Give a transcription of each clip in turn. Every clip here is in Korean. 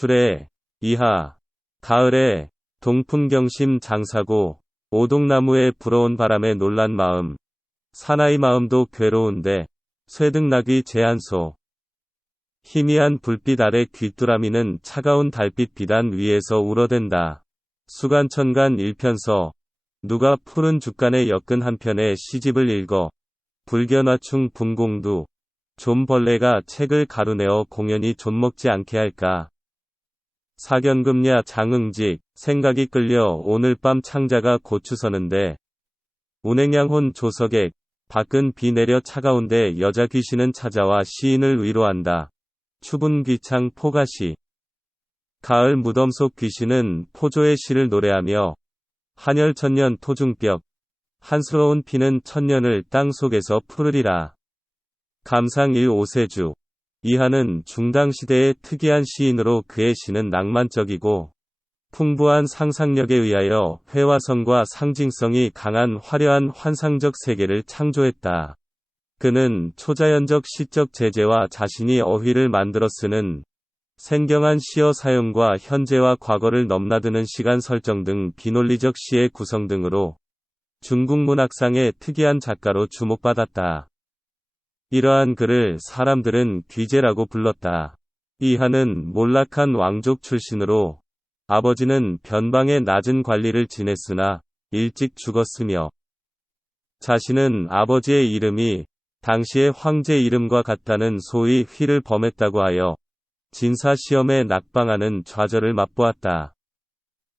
출애, 이하, 가을에, 동풍경심 장사고, 오동나무에 불어온 바람에 놀란 마음, 사나이 마음도 괴로운데, 쇠등나귀 제한소. 희미한 불빛 아래 귀뚜라미는 차가운 달빛 비단 위에서 울어댄다. 수간천간 일편서. 누가 푸른 죽간에 엮은 한편의 시집을 읽어. 불견화충 분공두. 좀벌레가 책을 가루내어 공연히 좀먹지 않게 할까. 사견금야 장응직. 생각이 끌려 오늘 밤 창자가 고추 서는데. 운행양혼 조석액. 밖은 비 내려 차가운데 여자 귀신은 찾아와 시인을 위로한다. 추분 귀창 포가시. 가을 무덤 속 귀신은 포조의 시를 노래하며 한열천년 토중벽. 한스러운 피는 천년을 땅 속에서 푸르리라. 감상일 오세주. 이하는 중당시대의 특이한 시인으로 그의 시는 낭만적이고 풍부한 상상력에 의하여 회화성과 상징성이 강한 화려한 환상적 세계를 창조했다. 그는 초자연적 시적 재제와 자신이 어휘를 만들어 쓰는 생경한 시어 사용과 현재와 과거를 넘나드는 시간 설정 등 비논리적 시의 구성 등으로 중국 문학상의 특이한 작가로 주목받았다. 이러한 그를 사람들은 귀재라고 불렀다. 이하는 몰락한 왕족 출신으로 아버지는 변방의 낮은 관리를 지냈으나 일찍 죽었으며 자신은 아버지의 이름이 당시의 황제 이름과 같다는 소위 휘를 범했다고 하여 진사시험에 낙방하는 좌절을 맛보았다.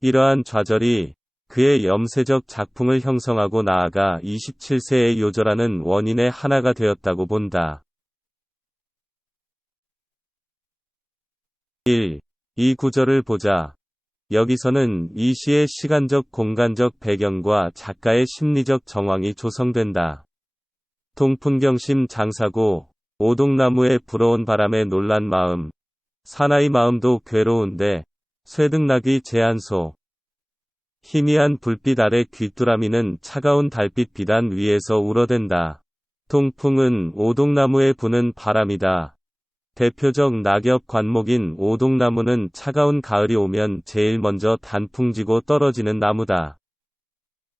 이러한 좌절이 그의 염세적 작품을 형성하고 나아가 27세의 요절하는 원인의 하나가 되었다고 본다. 1. 이 구절을 보자. 여기서는 이 시의 시간적 공간적 배경과 작가의 심리적 정황이 조성된다. 동풍경심 장사고, 오동나무에 불어온 바람에 놀란 마음, 사나이 마음도 괴로운데, 쇠등나귀 제한소. 희미한 불빛 아래 귀뚜라미는 차가운 달빛 비단 위에서 울어댄다. 동풍은 오동나무에 부는 바람이다. 대표적 낙엽 관목인 오동나무는 차가운 가을이 오면 제일 먼저 단풍지고 떨어지는 나무다.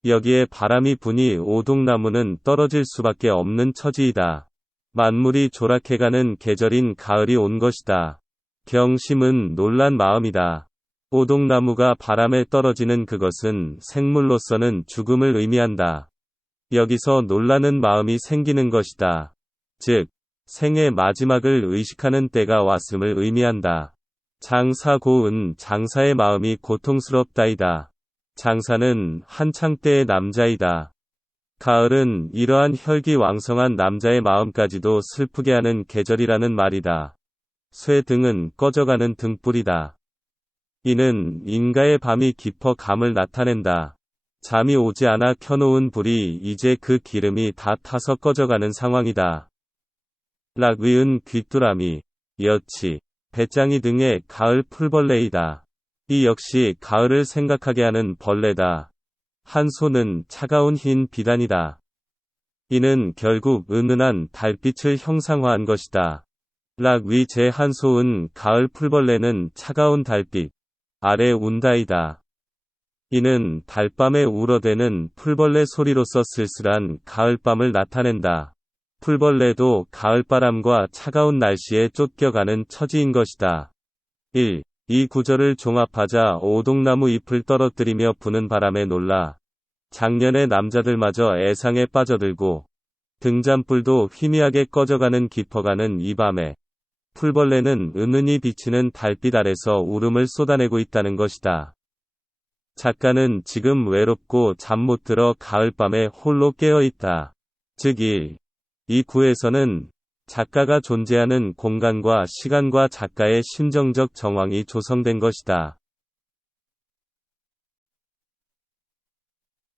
여기에 바람이 부니 오동나무는 떨어질 수밖에 없는 처지이다. 만물이 조락해가는 계절인 가을이 온 것이다. 경심은 놀란 마음이다. 오동나무가 바람에 떨어지는 그것은 생물로서는 죽음을 의미한다. 여기서 놀라는 마음이 생기는 것이다. 즉, 생의 마지막을 의식하는 때가 왔음을 의미한다. 장사고은 장사의 마음이 고통스럽다이다. 장사는 한창 때의 남자이다. 가을은 이러한 혈기왕성한 남자의 마음까지도 슬프게 하는 계절이라는 말이다. 쇠 등은 꺼져가는 등불이다. 이는 인가의 밤이 깊어 감을 나타낸다. 잠이 오지 않아 켜놓은 불이 이제 그 기름이 다 타서 꺼져가는 상황이다. 락위은 귀뚜라미, 여치, 배짱이 등의 가을 풀벌레이다. 이 역시 가을을 생각하게 하는 벌레다. 한 소는 차가운 흰 비단이다. 이는 결국 은은한 달빛을 형상화한 것이다. 락위 제 한 소은 가을 풀벌레는 차가운 달빛 아래 운다이다. 이는 달밤에 울어대는 풀벌레 소리로서 쓸쓸한 가을밤을 나타낸다. 풀벌레도 가을바람과 차가운 날씨에 쫓겨가는 처지인 것이다. 1. 이 구절을 종합하자 오동나무 잎을 떨어뜨리며 부는 바람에 놀라 작년의 남자들마저 애상에 빠져들고 등잔불도 희미하게 꺼져가는 깊어가는 이 밤에 풀벌레는 은은히 비치는 달빛 아래서 울음을 쏟아내고 있다는 것이다. 작가는 지금 외롭고 잠 못 들어 가을밤에 홀로 깨어있다. 즉 이 구에서는 작가가 존재하는 공간과 시간과 작가의 심정적 정황이 조성된 것이다.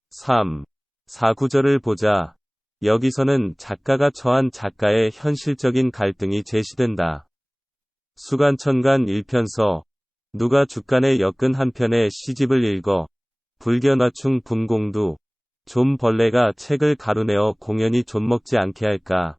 3. 4구절을 보자. 여기서는 작가가 처한 작가의 현실적인 갈등이 제시된다. 수간천간 일편서. 누가 죽간에 엮은 한편의 시집을 읽어. 불견화충 분공두. 좀벌레가 책을 가루내어 공연히 좀먹지 않게 할까.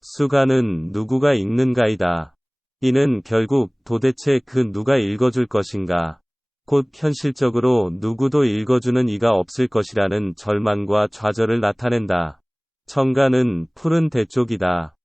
수간은 누구가 읽는가이다. 이는 결국 도대체 그 누가 읽어줄 것인가? 곧 현실적으로 누구도 읽어주는 이가 없을 것이라는 절망과 좌절을 나타낸다. 청가는 푸른 대쪽이다.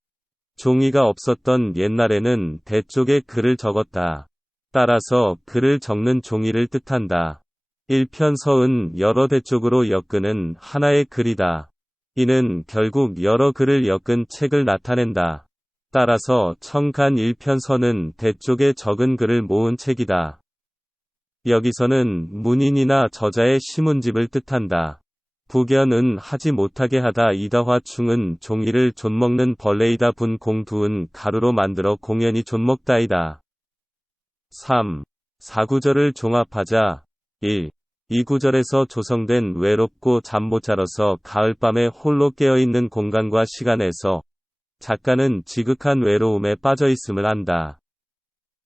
종이가 없었던 옛날에는 대쪽에 글을 적었다. 따라서 글을 적는 종이를 뜻한다. 일편서은 여러 대쪽으로 엮는 하나의 글이다. 이는 결국 여러 글을 엮은 책을 나타낸다. 따라서 청간 일편서는 대쪽에 적은 글을 모은 책이다. 여기서는 문인이나 저자의 시문집을 뜻한다. 부견은 하지 못하게 하다 이다화 충은 종이를 존먹는 벌레이다 분 공두은 가루로 만들어 공연히 존먹다이다. 3. 4구절을 종합하자. 1. 이 구절에서 조성된 외롭고 잠 못 자러서 가을밤에 홀로 깨어있는 공간과 시간에서 작가는 지극한 외로움에 빠져있음을 안다.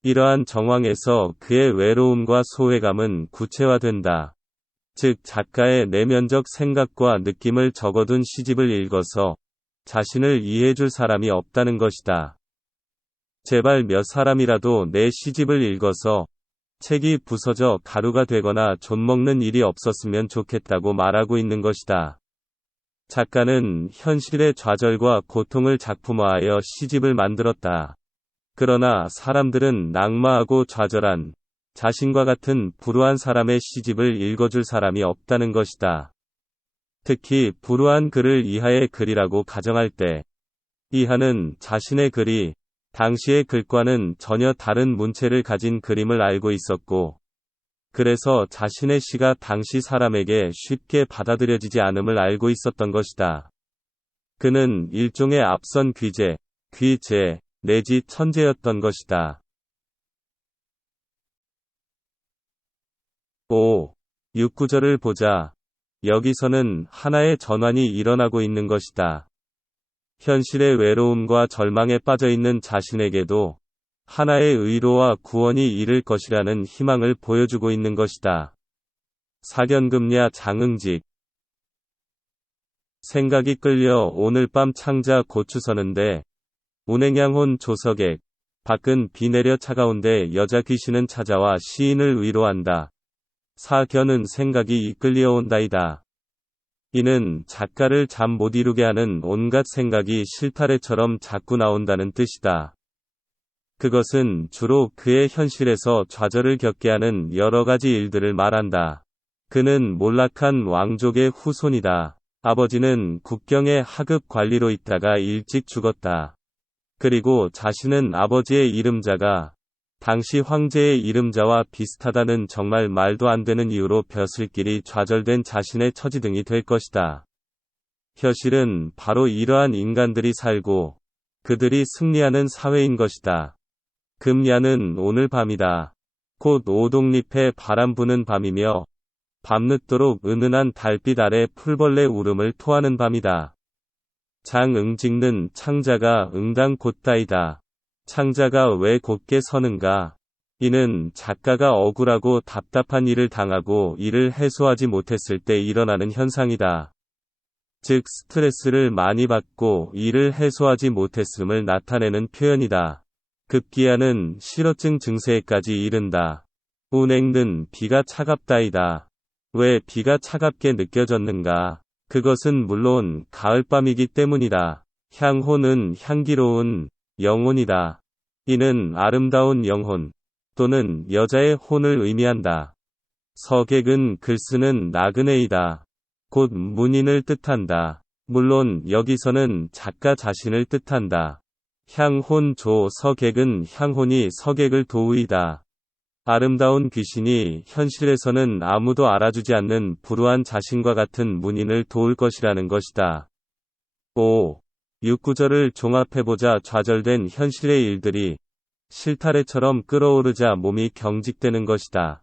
이러한 정황에서 그의 외로움과 소외감은 구체화된다. 즉 작가의 내면적 생각과 느낌을 적어둔 시집을 읽어서 자신을 이해해줄 사람이 없다는 것이다. 제발 몇 사람이라도 내 시집을 읽어서 책이 부서져 가루가 되거나 존먹는 일이 없었으면 좋겠다고 말하고 있는 것이다. 작가는 현실의 좌절과 고통을 작품화하여 시집을 만들었다. 그러나 사람들은 낙마하고 좌절한 자신과 같은 불우한 사람의 시집을 읽어줄 사람이 없다는 것이다. 특히 불우한 글을 이하의 글이라고 가정할 때 이하는 자신의 글이 당시의 글과는 전혀 다른 문체를 가진 그림을 알고 있었고 그래서 자신의 시가 당시 사람에게 쉽게 받아들여지지 않음을 알고 있었던 것이다. 그는 일종의 앞선 귀재 내지 천재였던 것이다. 5. 6구절을 보자. 여기서는 하나의 전환이 일어나고 있는 것이다. 현실의 외로움과 절망에 빠져있는 자신에게도 하나의 의로와 구원이 이를 것이라는 희망을 보여주고 있는 것이다. 사견금야 장응직. 생각이 끌려 오늘 밤 창자 고추 서는데 운행양혼 조석액. 밖은 비 내려 차가운데 여자 귀신은 찾아와 시인을 위로한다. 사견은 생각이 이끌려 온다이다. 이는 작가를 잠 못 이루게 하는 온갖 생각이 실타래처럼 자꾸 나온다는 뜻이다. 그것은 주로 그의 현실에서 좌절을 겪게 하는 여러 가지 일들을 말한다. 그는 몰락한 왕족의 후손이다. 아버지는 국경의 하급 관리로 있다가 일찍 죽었다. 그리고 자신은 아버지의 이름자가 당시 황제의 이름자와 비슷하다는 정말 말도 안 되는 이유로 벼슬길이 좌절된 자신의 처지 등이 될 것이다. 현실은 바로 이러한 인간들이 살고 그들이 승리하는 사회인 것이다. 금야는 오늘 밤이다. 곧 오동잎에 바람 부는 밤이며 밤늦도록 은은한 달빛 아래 풀벌레 울음을 토하는 밤이다. 장응직는 창자가 응당 곧다이다. 창자가 왜 곧게 서는가? 이는 작가가 억울하고 답답한 일을 당하고 이를 해소하지 못했을 때 일어나는 현상이다. 즉 스트레스를 많이 받고 이를 해소하지 못했음을 나타내는 표현이다. 급기야는 실어증 증세에까지 이른다. 운행는 비가 차갑다이다. 왜 비가 차갑게 느껴졌는가? 그것은 물론 가을밤이기 때문이다. 향혼은 향기로운 영혼이다. 이는 아름다운 영혼 또는 여자의 혼을 의미한다. 서객은 글쓰는 나그네이다. 곧 문인을 뜻한다. 물론 여기서는 작가 자신을 뜻한다. 향혼조 서객은 향혼이 서객을 도우이다. 아름다운 귀신이 현실에서는 아무도 알아주지 않는 불우한 자신과 같은 문인을 도울 것이라는 것이다. 5. 6구절을 종합해보자. 좌절된 현실의 일들이 실타래처럼 끓어오르자 몸이 경직되는 것이다.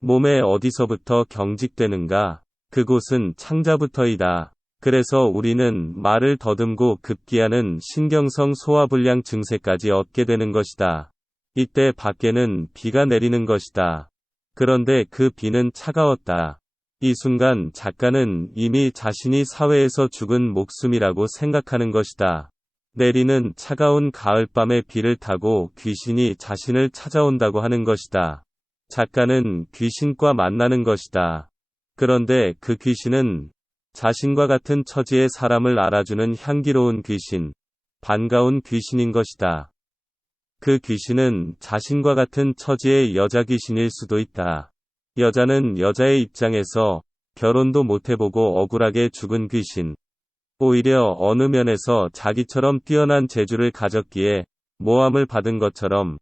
몸에 어디서부터 경직되는가? 그곳은 창자부터이다. 그래서 우리는 말을 더듬고 급기야는 신경성 소화불량 증세까지 얻게 되는 것이다. 이때 밖에는 비가 내리는 것이다. 그런데 그 비는 차가웠다. 이 순간 작가는 이미 자신이 사회에서 죽은 목숨이라고 생각하는 것이다. 내리는 차가운 가을밤의 비를 타고 귀신이 자신을 찾아온다고 하는 것이다. 작가는 귀신과 만나는 것이다. 그런데 그 귀신은 자신과 같은 처지의 사람을 알아주는 향기로운 귀신, 반가운 귀신인 것이다. 그 귀신은 자신과 같은 처지의 여자 귀신일 수도 있다. 여자는 여자의 입장에서 결혼도 못해보고 억울하게 죽은 귀신. 오히려 어느 면에서 자기처럼 뛰어난 재주를 가졌기에 모함을 받은 것처럼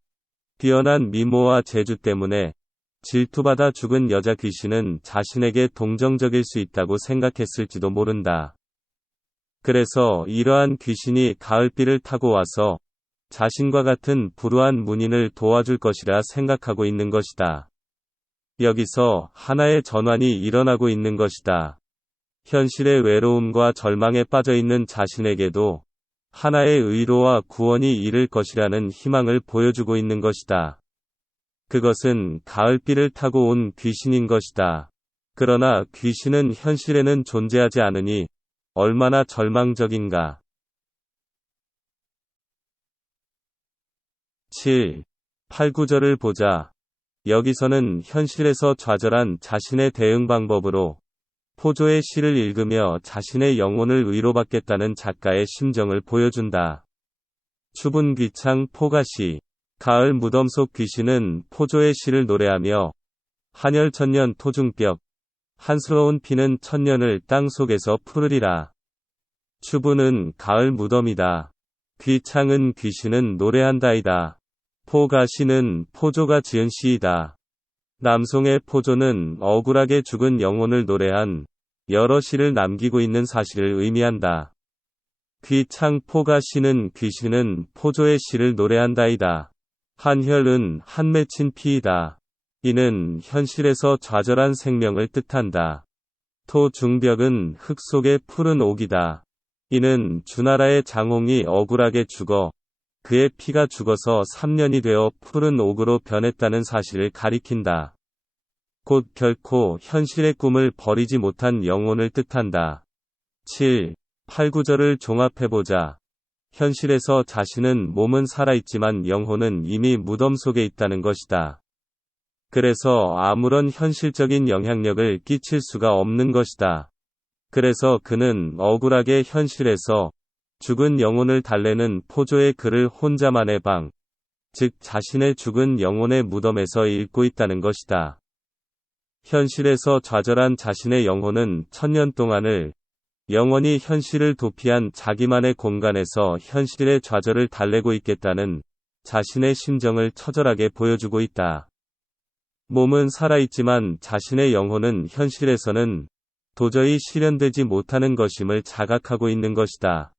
뛰어난 미모와 재주 때문에 질투받아 죽은 여자 귀신은 자신에게 동정적일 수 있다고 생각했을지도 모른다. 그래서 이러한 귀신이 가을비를 타고 와서 자신과 같은 불우한 문인을 도와줄 것이라 생각하고 있는 것이다. 여기서 하나의 전환이 일어나고 있는 것이다. 현실의 외로움과 절망에 빠져 있는 자신에게도 하나의 의로와 구원이 이를 것이라는 희망을 보여주고 있는 것이다. 그것은 가을비를 타고 온 귀신인 것이다. 그러나 귀신은 현실에는 존재하지 않으니 얼마나 절망적인가. 7. 8, 9절을 보자. 여기서는 현실에서 좌절한 자신의 대응 방법으로 포조의 시를 읽으며 자신의 영혼을 위로받겠다는 작가의 심정을 보여준다. 추분 귀창 포가시. 가을 무덤 속 귀신은 포조의 시를 노래하며 한열천년 토중벽, 한스러운 피는 천년을 땅 속에서 푸르리라. 추분은 가을 무덤이다. 귀창은 귀신은 노래한다이다. 포가시는 포조가 지은 시이다. 남송의 포조는 억울하게 죽은 영혼을 노래한 여러 시를 남기고 있는 사실을 의미한다. 귀창 포가시는 귀신은 포조의 시를 노래한다이다. 한혈은 한 맺힌 피이다. 이는 현실에서 좌절한 생명을 뜻한다. 토중벽은 흙 속의 푸른 옥이다. 이는 주나라의 장홍이 억울하게 죽어 그의 피가 죽어서 3년이 되어 푸른 옥으로 변했다는 사실을 가리킨다. 곧 결코 현실의 꿈을 버리지 못한 영혼을 뜻한다. 7, 8, 9절을 종합해보자. 현실에서 자신은 몸은 살아있지만 영혼은 이미 무덤 속에 있다는 것이다. 그래서 아무런 현실적인 영향력을 끼칠 수가 없는 것이다. 그래서 그는 억울하게 현실에서 죽은 영혼을 달래는 포조의 글을 혼자만의 방, 즉 자신의 죽은 영혼의 무덤에서 읽고 있다는 것이다. 현실에서 좌절한 자신의 영혼은 1000년 동안을 영원히 현실을 도피한 자기만의 공간에서 현실의 좌절을 달래고 있겠다는 자신의 심정을 처절하게 보여주고 있다. 몸은 살아있지만 자신의 영혼은 현실에서는 도저히 실현되지 못하는 것임을 자각하고 있는 것이다.